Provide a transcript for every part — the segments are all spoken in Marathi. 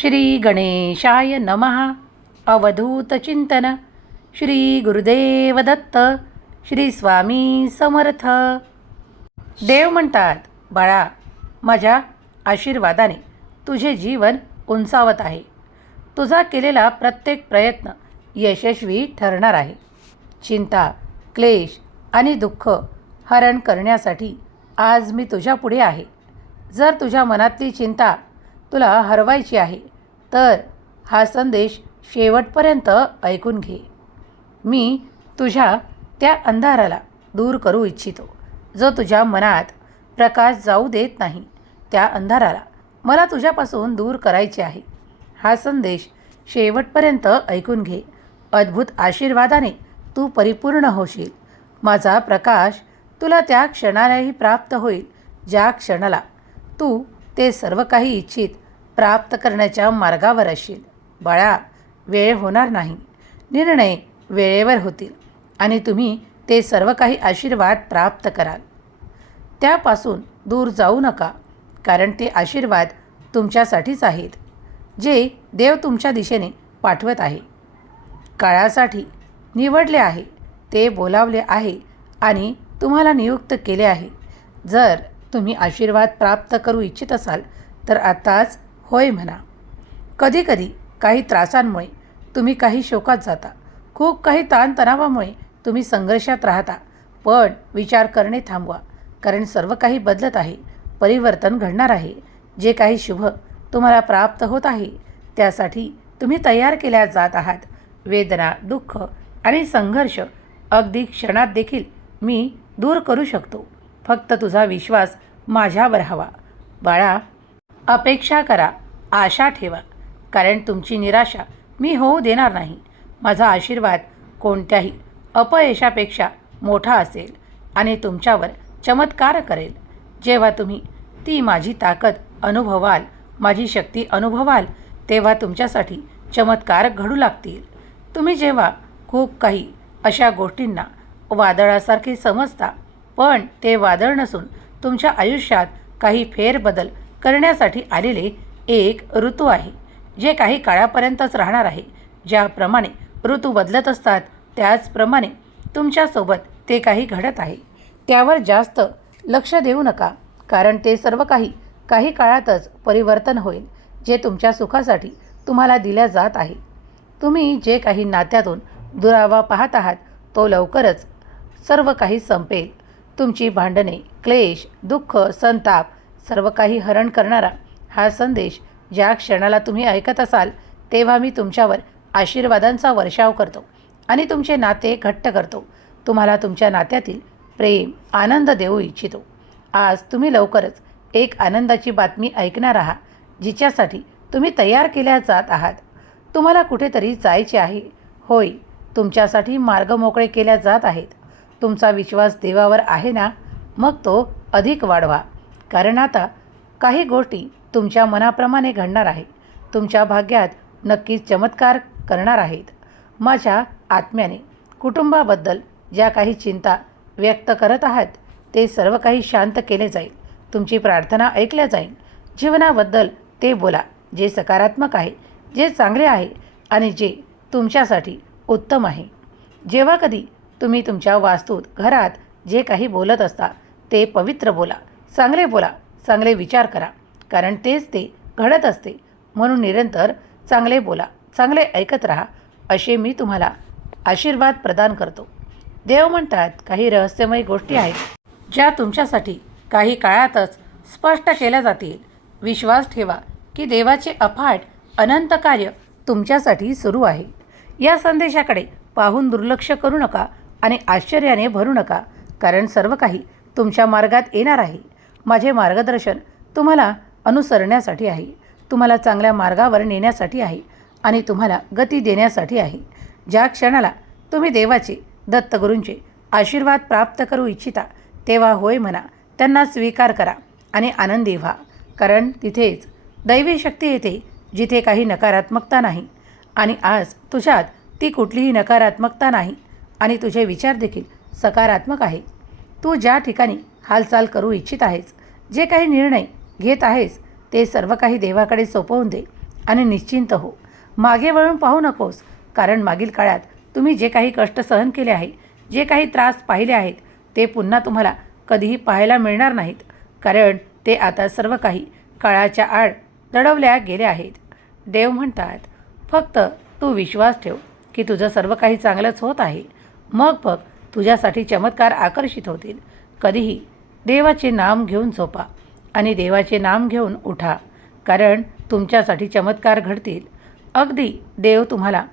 श्री गणेशाय नमः अवधूतचिंतन श्री गुरुदेव दत्त. श्री स्वामी समर्थ. देव म्हणतात बाळा माझ्या आशीर्वादाने तुझे जीवन उंचावत आहे. तुझा केलेला प्रत्येक प्रयत्न यशस्वी ठरणार आहे. चिंता क्लेश आणि दुःख हरण करण्यासाठी आज मी तुझ्यापुढे आहे. जर तुझ्या मनातली चिंता तुला हरवायची आहे. तर हा संदेश शेवटपर्यंत ऐकून घे. मी तुझ्या त्या अंधाराला दूर करू इच्छितो. जो तुझ्या मनात प्रकाश जाऊ देत नाही त्या अंधाराला मला तुझ्यापासून दूर करायचे आहे. हा संदेश शेवटपर्यंत ऐकून घे. अद्भुत आशीर्वादाने तू परिपूर्ण होशील. माझा प्रकाश तुला त्या क्षणालाही प्राप्त होईल. ज्या क्षणाला तू ते सर्व काही इच्छित प्राप्त करण्याच्या मार्गावर असशील बाळा वेळ होणार नाही. निर्णय वेळेवर होतील आणि तुम्ही ते सर्व काही आशीर्वाद प्राप्त कराल. त्यापासून दूर जाऊ नका कारण ते आशीर्वाद तुमच्यासाठीच आहेत जे देव तुमच्या दिशेने पाठवत आहे. काळासाठी निवडले आहे ते बोलावले आहे आणि तुम्हाला नियुक्त केले आहे. जर तुम्ही आशीर्वाद प्राप्त करू इच्छित असाल तर आत्ताच होय म्हणा. कधीकधी काही त्रासांमुळे तुम्ही काही शोकात जाता. खूप काही ताणतणावामुळे तुम्ही संघर्षात राहता. पण विचार करणे थांबवा. कारण सर्व काही बदलत आहे. परिवर्तन घडणार आहे. जे काही शुभ तुम्हाला प्राप्त होत आहे त्यासाठी तुम्ही तयार केल्या जात आहात. वेदना दुःख आणि संघर्ष अगदी क्षणात देखील मी दूर करू शकतो. फक्त तुझा विश्वास माझ्यावर हवा. बाळा अपेक्षा करा. आशा ठेवा. कारण तुमची निराशा मी होऊ देणार नाही. माझा आशीर्वाद कोणत्याही अपयशापेक्षा मोठा असेल आणि तुमच्यावर चमत्कार करेल. जेव्हा तुम्ही ती माझी ताकद अनुभवाल माझी शक्ती अनुभवाल तेव्हा तुमच्यासाठी चमत्कार घडू लागतील. तुम्ही जेव्हा खूप काही अशा गोष्टींना वादळासारखे समजता पण ते वादळ नसून तुमच्या आयुष्यात काही फेरबदल करण्यासाठी आलेले एक ऋतू आहे जे काही काळापर्यंतच राहणार आहे. ज्याप्रमाणे ऋतू बदलत असतात त्याचप्रमाणे तुमच्यासोबत ते काही घडत आहे. त्यावर जास्त लक्ष देऊ नका कारण ते सर्व काही काही काळातच परिवर्तन होईल जे तुमच्या सुखासाठी तुम्हाला दिल्या जात आहे. तुम्ही जे काही नात्यातून दुरावा पाहत आहात तो लवकरच सर्व काही संपेल. तुमची भांडणे क्लेश दुःख संताप सर्व काही हरण करणारा हा संदेश ज्या क्षणाला तुम्ही ऐकत असाल तेव्हा मी तुमच्यावर आशीर्वादांचा वर्षाव करतो आणि तुमचे नाते घट्ट करतो. तुम्हाला तुमच्या नात्यातील प्रेम आनंद देऊ इच्छितो. आज तुम्ही लवकरच एक आनंदाची बातमी ऐकणार आहात जिच्यासाठी तुम्ही तयार केल्या जात आहात. तुम्हाला कुठेतरी जायचे आहे. होय तुमच्यासाठी मार्ग मोकळे केल्या जात आहेत. तुमचा विश्वास देवावर आहे ना? मग तो अधिक वाढवा. कारण आता काही गोष्टी तुमच्या मनाप्रमाणे घडणार आहे. तुमच्या भाग्यात नक्कीच चमत्कार करणार आहेत. माझ्या आत्म्याने कुटुंबाबद्दल ज्या काही चिंता व्यक्त करत आहात ते सर्व काही शांत केले जाईल. तुमची प्रार्थना ऐकल्या जाईल. जीवनाबद्दल ते बोला जे सकारात्मक आहे जे चांगले आहे आणि जे तुमच्यासाठी उत्तम आहे. जेव्हा कधी तुम्ही तुमच्या वास्तूत घरात जे काही बोलत असता ते पवित्र बोला चांगले बोला चांगले विचार करा. कारण तेच ते घडत असते. म्हणून निरंतर चांगले बोला चांगले ऐकत राहा असे मी तुम्हाला आशीर्वाद प्रदान करतो. देव म्हणतात काही रहस्यमय गोष्टी आहेत ज्या तुमच्यासाठी काही काळातच स्पष्ट केल्या जातील. विश्वास ठेवा की देवाचे अफाट अनंत कार्य तुमच्यासाठी सुरू आहे. या संदेशाकडे पाहून दुर्लक्ष करू नका आणि आश्चर्याने भरू नका कारण सर्व काही तुमच्या मार्गात येणार आहे. माझे मार्गदर्शन तुम्हाला अनुसरण्यासाठी आहे. तुम्हाला चांगल्या मार्गावर नेण्यासाठी आहे आणि तुम्हाला गती देण्यासाठी आहे. ज्या क्षणाला तुम्ही देवाचे दत्तगुरूंचे आशीर्वाद प्राप्त करू इच्छिता तेव्हा होय म्हणा त्यांना स्वीकार करा आणि आनंदी व्हा. कारण तिथेच दैवी शक्ती येते जिथे काही नकारात्मकता नाही. आणि आज तुझ्यात ती कुठलीही नकारात्मकता नाही आणि तुझे विचार देखील सकारात्मक आहे. तू ज्या ठिकाणी हालचाल करू इच्छित आहेस जे काही निर्णय घेत आहेस ते सर्व काही देवाकडे सोपवून दे आणि निश्चिंत हो. मागे वळून पाहू नकोस कारण मागील काळात तुम्ही जे काही कष्ट सहन केले आहे जे काही त्रास पाहिले आहेत ते पुन्हा तुम्हाला कधीही पाहायला मिळणार नाहीत कारण ते आता सर्व काही काळाच्या आड दडवल्या गेले आहेत. देव म्हणतात फक्त तू विश्वास ठेव की तुझं सर्व काही चांगलंच होत आहे. मग बघ तुझ्यासाठी चमत्कार आकर्षित होतील. कधीही देवाचे नाम घेऊन झोपा. आणि देवाचे नाम घेऊन उठा कारण तुमच्यासाठी चमत्कार घडतील. अगदी देव तुम्हाला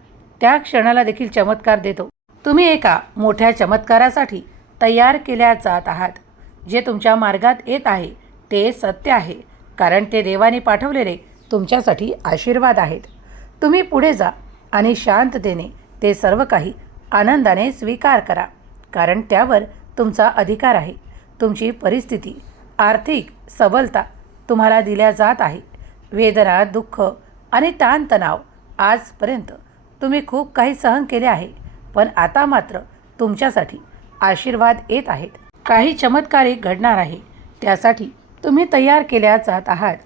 त्या क्षणाला देखील चमत्कार देतो. तुम्ही एका मोठ्या चमत्कारासाठी तयार केल्या जात आहात. जे तुमच्या मार्गात येत आहे ते सत्य आहे कारण ते देवाने पाठवलेले तुमच्यासाठी आशीर्वाद आहेत. तुम्ही पुढे जा आणि शांततेने ते सर्व काही आनंदाने स्वीकार करा कारण त्यावर तुमचा अधिकार आहे. तुमची परिस्थिती आर्थिक सबलता तुम्हाला दिल्या जात आहे. वेदना दुःख आणि ताणतणाव आजपर्यंत तुम्ही खूप काही सहन केले आहे. पण आता मात्र तुमच्यासाठी आशीर्वाद येत आहेत. काही चमत्कारिक घडणार आहे. त्यासाठी तुम्ही तयार केल्या जात आहात.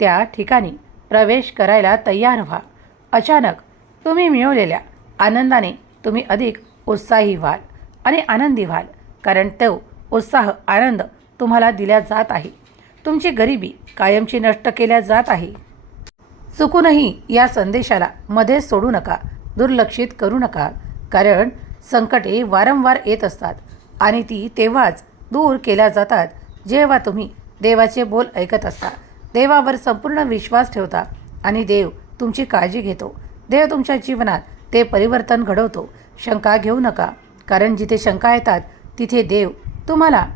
त्या ठिकाणी प्रवेश करायला तयार व्हा. अचानक तुम्ही मिळवलेल्या आनंदाने तुम्ही अधिक उत्साही व्हाल आणि आनंदी व्हाल. कारण तो उत्साह आनंद तुम्हाला दिला जात आहे. तुमची गरिबी कायमची नष्ट केल्या जात आहे. चुकूनही या संदेशाला मध्ये सोडू नका दुर्लक्षित करू नका कारण संकटे वारंवार येत असतात आणि ती तेव्हाच दूर केल्या जातात जेव्हा तुम्ही देवाचे बोल ऐकत असता. देवावर संपूर्ण विश्वास ठेवता आणि देव तुमची काळजी घेतो. देव तुमच्या जीवनात ते परिवर्तन घडवतो. शंका घेऊ नका कारण जिथे शंका येतात तिथे देव तुम्हाला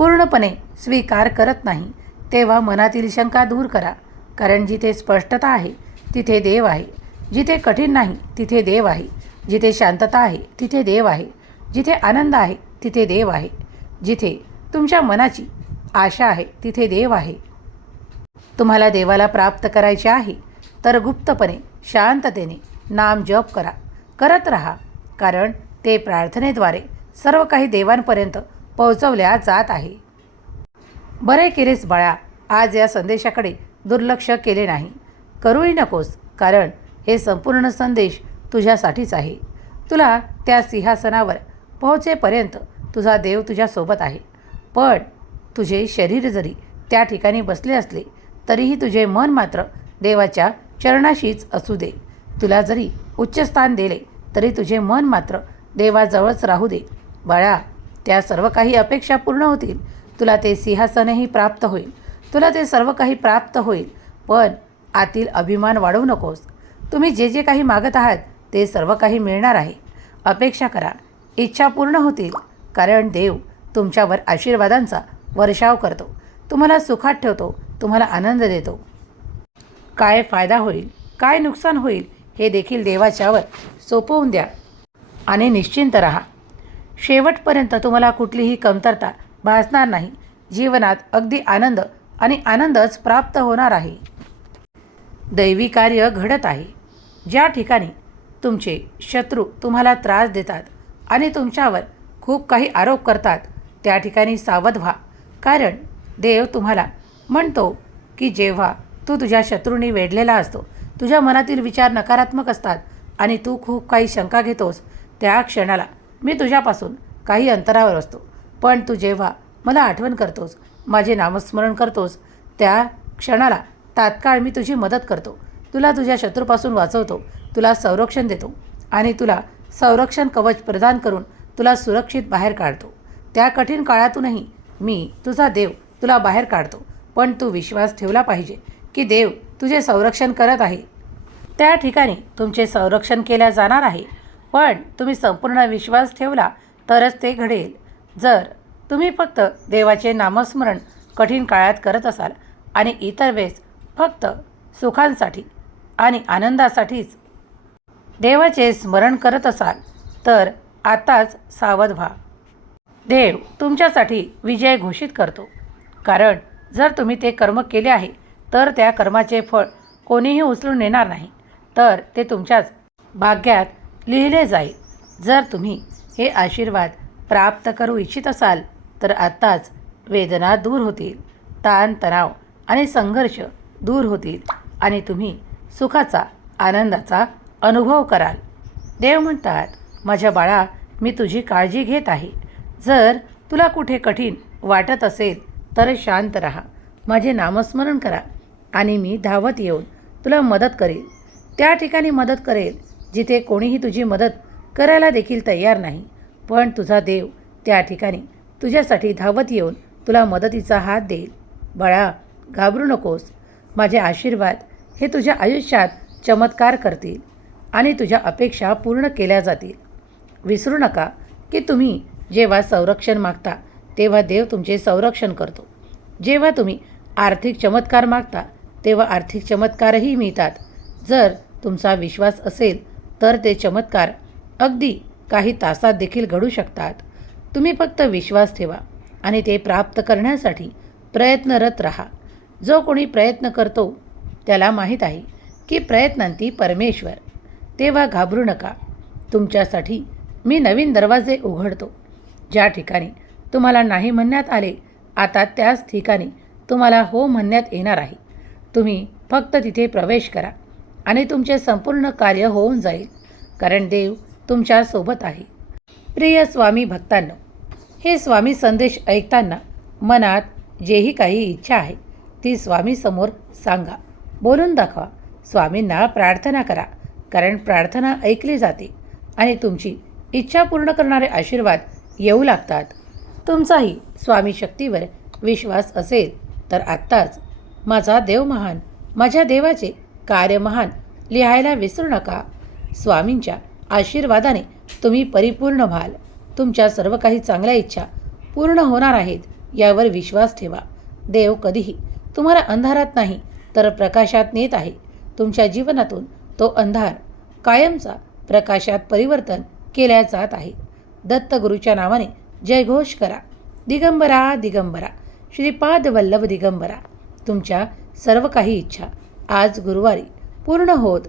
पूर्णपणे स्वीकार करत नाही तेव्हा मनातील शंका दूर करा. कारण जिथे स्पष्टता आहे तिथे देव आहे. जिथे कठीण नाही तिथे देव आहे. जिथे शांतता आहे तिथे देव आहे. जिथे आनंद आहे तिथे देव आहे. जिथे तुमच्या मनाची आशा आहे तिथे देव आहे. तुम्हाला देवाला प्राप्त करायचे आहे तर गुप्तपणे शांततेने नाम जप करा. करत राहा कारण ते प्रार्थनेद्वारे सर्व काही देवांपर्यंत पोहोचवल्या जात आहे. बरे केलेस बाळा आज या संदेशाकडे दुर्लक्ष केले नाही. करूही नकोस कारण हे संपूर्ण संदेश तुझ्यासाठीच आहे. तुला त्या सिंहासनावर पोहोचेपर्यंत तुझा देव तुझ्यासोबत आहे. पण तुझे शरीर जरी त्या ठिकाणी बसले असले तरीही तुझे मन मात्र देवाच्या चरणाशीच असू दे. तुला जरी उच्च स्थान दिले तरी तुझे मन मात्र देवाजवळच राहू दे. बाळा त्या सर्व काही अपेक्षा पूर्ण होतील. तुला ते सिंहासनही प्राप्त होईल. तुला ते सर्व काही प्राप्त होईल. पण आतील अभिमान वाढवू नकोस. तुम्ही जे जे काही मागत आहात ते सर्व काही मिळणार आहे. अपेक्षा करा. इच्छा पूर्ण होतील. कारण देव तुमच्यावर आशीर्वादांचा वर्षाव करतो. तुम्हाला सुखात ठेवतो. तुम्हाला आनंद देतो. काय फायदा होईल? काय नुकसान होईल? हे देखील देवाच्यावर सोपवून द्या. आणि निश्चिंत राहा. शेवटपर्यंत तुम्हाला कुठलीही कमतरता भासणार नाही. जीवनात अगदी आनंद आणि आनंदच प्राप्त होणार आहे. दैवी कार्य घडत आहे. ज्या ठिकाणी तुमचे शत्रू तुम्हाला त्रास देतात आणि तुमच्यावर खूप काही आरोप करतात त्या ठिकाणी सावध व्हा. कारण देव तुम्हाला म्हणतो की जेव्हा तू तुझ्या शत्रूंनी वेढलेला असतो तुझ्या मनातील विचार नकारात्मक असतात आणि तू खूप काही शंका घेतोस त्या क्षणाला मी तुझ्यापासून काही अंतरावर असतो. पण तू जेव्हा मला आठवण करतोस माझे नामस्मरण करतोस त्या क्षणाला तात्काळ मी तुझी मदत करतो. तुला तुझ्या शत्रूपासून वाचवतो तुला संरक्षण देतो आणि तुला संरक्षण कवच प्रदान करून तुला सुरक्षित बाहेर काढतो. त्या कठीण काळातूनही मी तुझा देव तुला बाहेर काढतो. पण तू विश्वास ठेवला पाहिजे की देव तुझे संरक्षण करत आहे. त्या ठिकाणी तुमचे संरक्षण केल्या जाणार आहे. पण तुम्ही संपूर्ण विश्वास ठेवला तरच ते घडेल. जर तुम्ही फक्त देवाचे नामस्मरण कठीण काळात करत असाल आणि इतर वेळेस फक्त सुखांसाठी आणि आनंदासाठीच देवाचे स्मरण करत असाल तर आताच सावध व्हा. देव तुमच्यासाठी विजय घोषित करतो. कारण जर तुम्ही ते कर्म केले आहे तर त्या कर्माचे फळ कोणीही उचलून नेणार नाही. तर ते तुमच्याच भाग्यात लिहिले जाईल. जर तुम्ही हे आशीर्वाद प्राप्त करू इच्छित असाल तर आत्ताच वेदना दूर होतील ताण तणाव आणि संघर्ष दूर होतील आणि तुम्ही सुखाचा आनंदाचा अनुभव कराल. देव म्हणतात माझ्या बाळा मी तुझी काळजी घेत आहे. जर तुला कुठे कठीण वाटत असेल तर शांत राहा. माझे नामस्मरण करा आणि मी धावत येऊन तुला मदत करेल त्या ठिकाणी मदत करेल जिथे कोणीही तुझी मदत करायला देखील तयार नाही. पण तुझा देव त्या ठिकाणी तुझ्यासाठी धावत येऊन तुला मदतीचा हात देईल. बाळा घाबरू नकोस. माझे आशीर्वाद हे तुझ्या आयुष्यात चमत्कार करतील आणि तुझ्या अपेक्षा पूर्ण केल्या जातील. विसरू नका की तुम्ही जेव्हा संरक्षण मागता तेव्हा देव तुमचे संरक्षण करतो. जेव्हा तुम्ही आर्थिक चमत्कार मागता तेव्हा आर्थिक चमत्कारही मिळतात. जर तुमचा विश्वास असेल तर ते चमत्कार अगदी काही तासात देखील घडू शकतात. तुम्ही फक्त विश्वास ठेवा आणि ते प्राप्त करण्यासाठी प्रयत्नरत राहा. जो कोणी प्रयत्न करतो त्याला माहीत आहे की प्रयत्नांती परमेश्वर. तेव्हा घाबरू नका. तुमच्यासाठी मी नवीन दरवाजे उघडतो. ज्या ठिकाणी तुम्हाला नाही म्हणण्यात आले आता त्याच ठिकाणी तुम्हाला हो म्हणण्यात येणार आहे. तुम्ही फक्त तिथे प्रवेश करा. आणि तुमचे संपूर्ण कार्य होऊन जाईल कारण देव तुमच्यासोबत आहे. प्रिय स्वामी भक्तांनो हे स्वामी संदेश ऐकताना मनात जेही काही इच्छा आहे ती स्वामीसमोर सांगा. बोलून दाखवा. स्वामींना प्रार्थना करा कारण प्रार्थना ऐकली जाते आणि तुमची इच्छा पूर्ण करणारे आशीर्वाद येऊ लागतात. तुमचाही स्वामी शक्तीवर विश्वास असेल तर आत्ताच माझा देव महान माझ्या देवाचे कार्य महान लिहायला विसरू नका. स्वामींच्या आशीर्वादाने तुम्ही परिपूर्ण व्हाल. तुमच्या सर्व काही चांगल्या इच्छा पूर्ण होणार आहेत यावर विश्वास ठेवा. देव कधीही तुम्हाला अंधारात नाही तर प्रकाशात नेत आहे. तुमच्या जीवनातून तो अंधार कायमचा प्रकाशात परिवर्तन केल्या जात आहे. दत्तगुरूच्या नावाने जयघोष करा. दिगंबरा दिगंबरा. श्रीपाद वल्लभ दिगंबरा. तुमच्या सर्व काही इच्छा आज गुरुवारी पूर्ण होत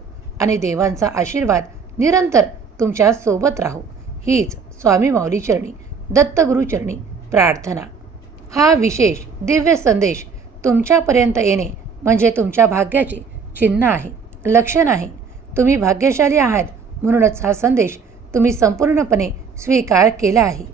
आणि देवांचा आशीर्वाद निरंतर तुमच्यासोबत राहो. हीच स्वामी माऊली चरणी दत्तगुरुचरणी प्रार्थना. हा विशेष दिव्य संदेश तुमच्यापर्यंत येणे म्हणजे तुमच्या भाग्याचे चिन्ह आहे लक्षण आहे. तुम्ही भाग्यशाली आहात म्हणूनच हा संदेश तुम्ही संपूर्णपणे स्वीकार केला आहे.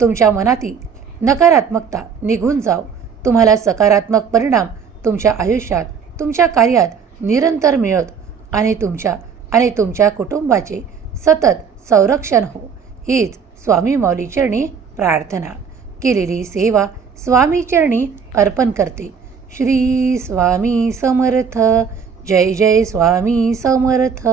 तुमच्या मनातील नकारात्मकता निघून जाव तुम्हाला सकारात्मक परिणाम तुमच्या आयुष्यात तुमच्या कार्यात निरंतर मिळत आणि तुमच्या आणि तुमच्या कुटुंबाचे सतत संरक्षण हो. हीच स्वामी मौलीचरणी प्रार्थना. केलेली सेवा स्वामीचरणी अर्पण करते. श्री स्वामी समर्थ. जय जय स्वामी समर्थ.